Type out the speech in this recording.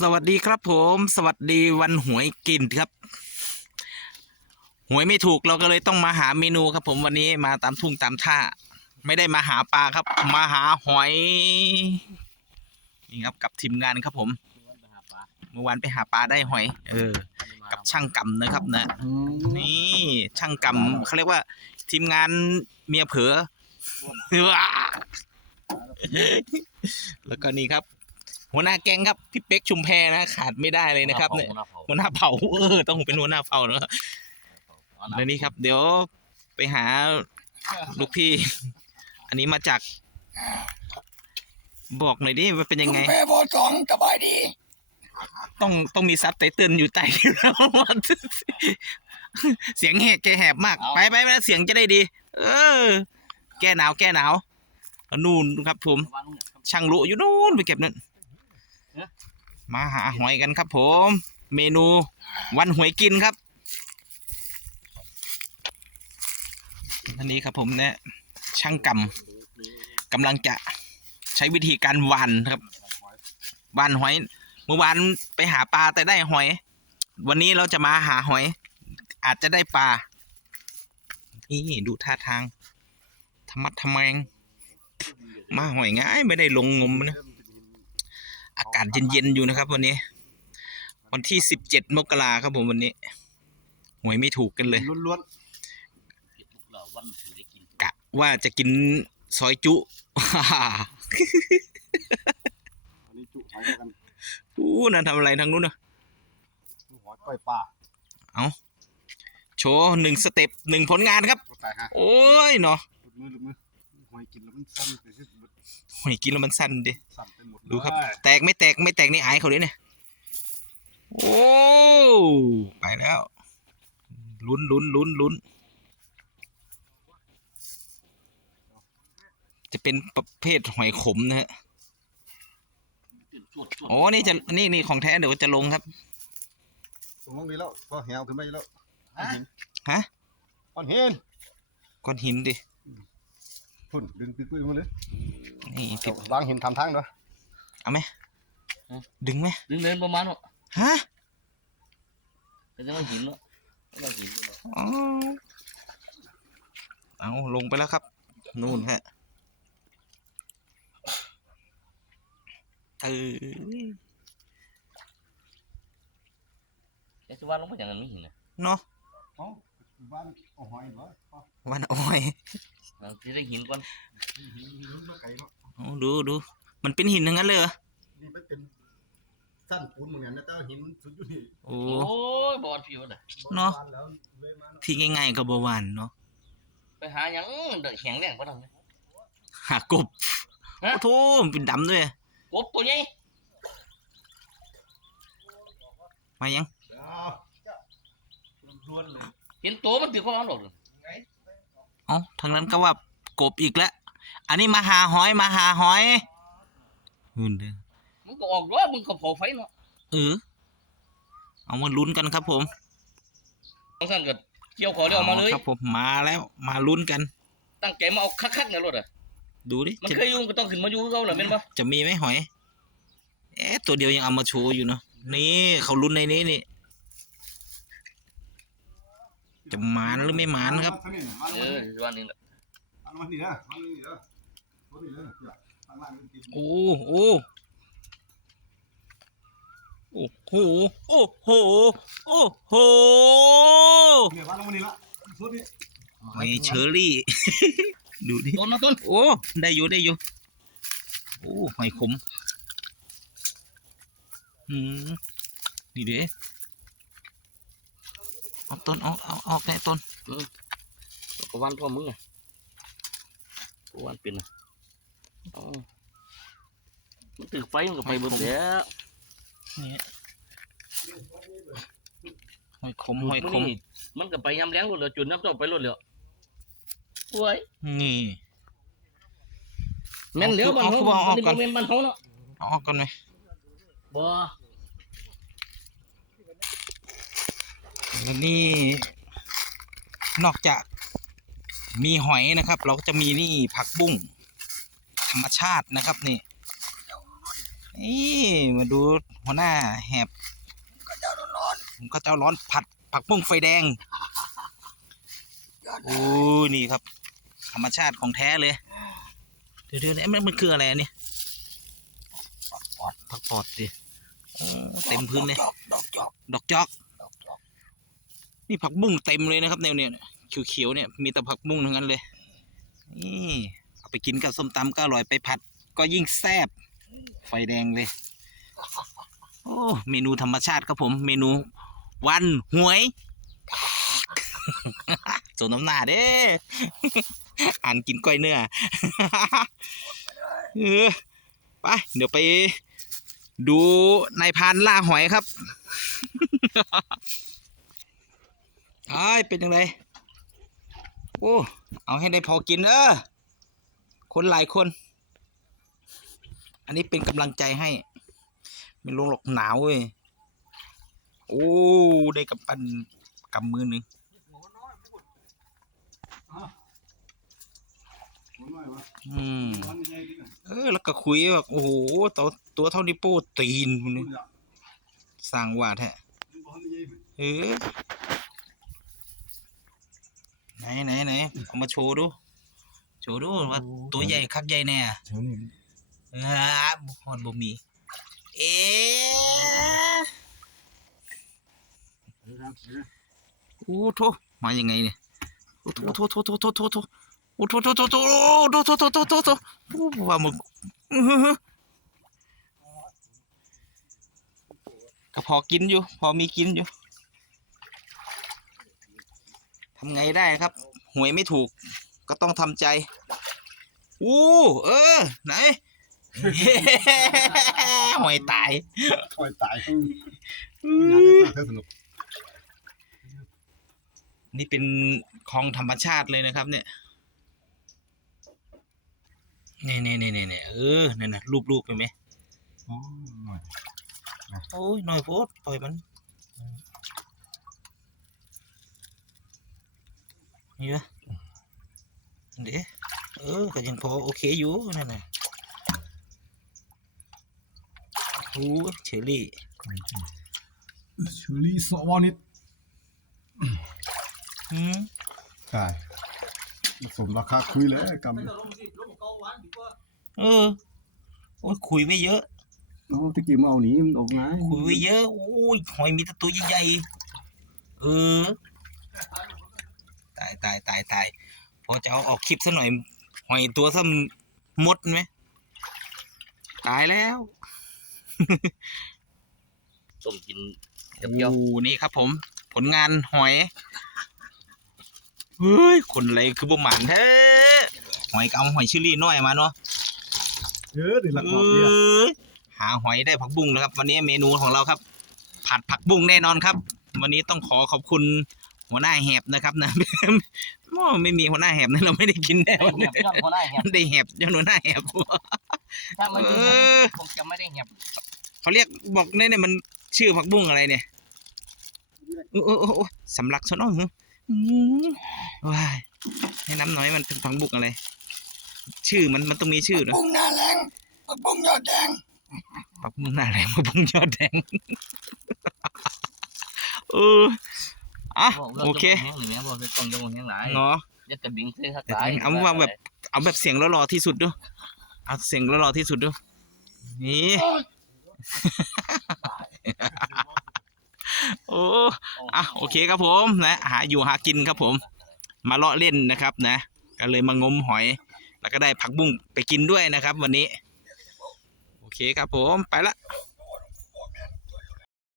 สวัสดีครับผม สวัสดีวันหวยกินครับ หวยไม่ถูกเราก็เลยต้องมาหาเมนูครับ ผมวันนี้มาตามทุ่งตามท่า ไม่ได้มาหาปลาครับ มาหาหอยนี่ครับกับทีมงานครับผมเมื่อวานไปหาปลาได้หอย เออ กับช่างกำนะครับนะนี่ช่างกำเขาเรียกว่า ทีมงานเมียเผลอแล้วก็นี่ครับ หัวหน้าแก๊งครับพี่เป๊กชุมแพนะขาดไม่ได้เลยนะครับเนี่ยหัวหน้าเผ่าเออต้องเป็นหัวหน้าเผ่าเนอะแล้วนี่ครับ เดี๋ยวไปหาลูกพี่ อันนี้มาจาก บอกหน่อยดิว่าเป็นยังไงแม่บอสองสบายดี ต้องต้องมีซับไตเติลอยู่ใต้เสียงแหบแกแหบมาก ไปไปไปเสียงจะได้ดี เออ แก้หนาวแก้หนาวแล้วนู่นครับผมช่างลุอยู่นู่นไปเก็บนั่น มาหาหอยกันครับผม เมนูวันหวยกินครับอันนี้ครับผมเนี่ยช่างกำกำลังจะใช้วิธีการหวานครับหวานหอย เมื่อวานไปหาปลาแต่ได้หอย วันนี้เราจะมาหาหอย อาจจะได้ปลานี่ดูท่าทางธรรมัดทำแมงมาหอยง่ายไม่ได้ลงงมนะ อากาศเย็นๆอยู่นะครับวันนี้ วันที่สิบเจ็ดมกราครับผมวันนี้หวยไม่ถูกกันเลย ล้วนกะว่าจะกินซอยจุๆอันนี้จุหอยกันอู้นั่นทำอะไรทางนู้นนะหอยปล่อยปลาโชว์หนึ่งสเต็ปหนึ่งผลงานครับตัวตายฮะโอ้ยเนาะหลุดมื อหลุดมือหอยกินแล้วมันสั้นไปที่หวยกินแล้วมันสั้นดิสั้นไปหมดดูครับแตกไม่แตกไม่แตกนี่อายเขาเลยเนี่ยโอ้ไปแล้วลุ้นลุ้นลุ้นลุ้นจะเป็นประเภทหอยขมนะฮะโอ้นี่จะนี่นี่ของแท้เดี๋ยวจะลงครับ ตรงลงดีแล้วพอแหวขึ้นไปแล้วฮะ ก้อนหินก้อนหินดิ พุ่นดึงปื้ยๆมาเลยนี่ติดวางหินทำทางด้วยเอาไหมดึงไหมดึงเดินประมาณว่าฮะเป็นจังหวะหินเนาะเราหินเนาะอ๋อเอาลงไปแล้วครับ นู่นฮะเออแต่ชาวบ้านลงมาอย่างนั้นไม่หินนะเนาะเอ้าบ้านเอาหอยเหรอวันอ้อย เราจะได้หินก่อนหินหินมาไกลเนาะโอ้ดูดูมันเป็นหินทั้งนั้นเลยเหรอนี่มันเป็นสั้นปูนเหมือนกันนะแต่ว่าหินสุดอยู่นี่โอ้โอ้ยบอลผิวเลยเนาะบ้แล้วเลยมาเนาะที่ง่ายๆก็บหวานเนาะไปหาหยังเด็กแข็งแรงกว่านั้นเลย หากบฮะโอ้โธ่มันเป็นดำด้วย กบตัวใหญ่มายังล้วนๆเลยเห็นตัวมันถือข้อมันหรอกเอ้าทางนั้นก็ว่ากบอีกแล้ว อันนี้มาหาหอยมาหาหอยอื่นเด้อมึงก็ออกด้วยมึงก็เผาไฟเนาะเออเอามาลุ้นกันครับผมบางท่านก็เกี่ยวขอเดียวมาเลยครับผมมาแล้วมาลุ้นกัน ตั้งใจมาเอาคักๆในรถอะดูดิมันจะเคยอยู่มันก็ต้องขึ้นมาอยู่เขาเหรอแม่นปะจะมีไหมหอย เอ๊ะตัวเดียวยังเอามาโชว์อยู่เนาะนี่เขาลุ้นในนี้นี่ จะหมานหรือไม่หมานครับ เออวันนึงแหละมันนี่นะมันนี่นะมันนี่นะข้างล่างมันติดโอ้โอ้โอ้โหโอ้โหโอ้โหเนี่ยบ้านมันนี่ละสุดนี่หอยเชอรี่ ดูดิต้นนะต้นโอ้ได้อยู่ได้อยู่โอ้หอยขมอืมนี่เด้ เอาต้นเอาเอาออกแน่ต้นก็วันพ่อมึงไงก็วันเป็นนะอ๋อมันถือไฟมันก็ไปเบนแล้วนี่หอยขมหอยขมนี่มันก็ไปยำแรงรถเลยจุดน้ำตกไปรถเลยโอ้ยนี่แม่นเหลียวมันเขาเอาเอาเอานี่ก่บ่อนแม่นมันเขาเนาะเอาออกก่อนไหมบ่ แล้วนี่นอกจากมีหอยนะครับ เราก็จะมีนี่ผักบุ้งธรรมชาตินะครับนี่นี่มาดูหัวหน้าแหบก็เจ้าร้อนผมก็เจ้าร้อนผัดผักบุ้งไฟแดงโอ้ยนี่ครับ ธรรมชาติของแท้เลย เดี๋ยวเดี๋ยวเอ๊ะมันมันคืออะไรนี่ผักปอดดิโอ้เต็มพื้นเลยดอกจอกดอกจอก นี่ผักบุ้งเต็มเลยนะครับเนี่ยเนี่ยเขียวๆเนี่ยมีแต่ผักบุ้งทั้งนั้นเลยนี่เอาไปกินกับส้มตำก็อร่อยไปผัด ก็ยิ่งแซ่บไฟแดงเลย โอ้เมนูธรรมชาติครับผม เมนู วันหวยสมน้ำหน้าเด้อ่านกินก้อยเนื้อเออไปเดี๋ยวไปดูนายพรานล่าหอยครับ ยเป็นยังไงโอ้เอาให้ได้พอกินเออคนหลายคน อันนี้เป็นกำลังใจให้ ไม่ลงหรอกหนาวเว้ยโอ้ได้กับปันกำมือหนึ่งอืมเออแล้วก็คุยแบบโอ้โหตัวตัวเท่านิ้โป้ตีนมันนอยากสร้างว่าแท้มัด้ใหญ่เอนเออ ไหนไหนไหนเอามาโชว์ดู โชว์ดูว่าตัวใหญ่คักใหญ่แน่เท่านี้เออบุคคลบ่มี เอ๊ะครับโอ้โทมายังไงเนี่ยโอ้โทโทโทโทโทโทโทโอ้โทโทโทโทโทโทโทโทโทโทโทโอ้ว่ามึงอื้อหือก็พอกินอยู่ พอมีกินอยู่ ทำไงได้ครับ หวยไม่ถูก ก็ต้องทำใจ อู้เออ ไหน หวยตายถอยตายทั้งอยากได้เธอสนุกนี่เป็นคลองธรรมชาติเลยนะครับ เนี่ยเนี่ยเนี่ยเนี่ยเนี่ยเออนั่นน่ะรูปรูปไปไหมอ๋อหน่อยโอ้ยหน่อยโพดปล่อยมัน นี่วะเดี๋ยวเออก็ยังพอโอเคอยู่นั่นน่ะโอ้เชอรี่ชูรี่สวอนิดอืมใช่สมราคาคุยแล้วกำเออโอ้ยคุยไว้เยอะเอาตะกี้มาเอาหนีมันออกมาคุยไว้เยอะโอ้ยหอยมีแต่ตัวใหญ่ๆเออ ตายตายตายตายพอจะเอาออกคลิปซะหน่อย หอยตัวซ้ำมดไหมตายแล้วส้มกินกับเจียวโอ้นี่ครับผม ผลงานหอยเฮ้ยคนอะไรคือบ่หมานแท้หอยก็เอาหอยชิลลี่น้อยมาเนาะเยอะดิละเอขอบเนี่ยอหาหอยได้ผักบุ้งแล้วครับ วันนี้เมนูของเราครับ ผัดผักบุ้งแน่นอนครับ วันนี้ต้องขอขอบคุณ หัวหน้าแหบนะครับนะโอ้ไม่มีหัวหน้าแหบนะเราไม่ได้กินแน่ได้วันเหีนี้ยบพี่น้องคนได้เหียบได้แหบเจ้าหัวหน้าแหบถ้าไม่กินเออคงจะไม่ได้เหียบเขาเรียกบอกเนี่ยเนี่ยมันชื่อผักบุ้งอะไรเนี่ยโอ้โอ้โอ้โอ้สำลักซะเน้องว้ายให้น้ำน้อยมันเป็นผักบุ้งอะไร ชื่อมันมันต้องมีชื่อเหรอปุ้งหน้าแรงปุ้งยอดแดงผักบุ้งหน้าแรงผักบุ้งยอดแดงเออ อะโอเคแห้งหรือแม่บอกเป็นต้มยำแห้งหลายเนาะยัดกระบิงซื้อทักแต่หลายเอาว่าแบบเอาแบบเสียงหล่อๆที่สุดดูเอาเสียงหล่อๆที่สุดดูนี่โอ้อะโอเคครับผมนะ หาอยู่หากินครับผม มาเลาะเล่นนะครับนะก็เลยมางมหอย แล้วก็ได้ผักบุ้งไปกินด้วยนะครับ วันนี้ โอเคครับผมไปละโ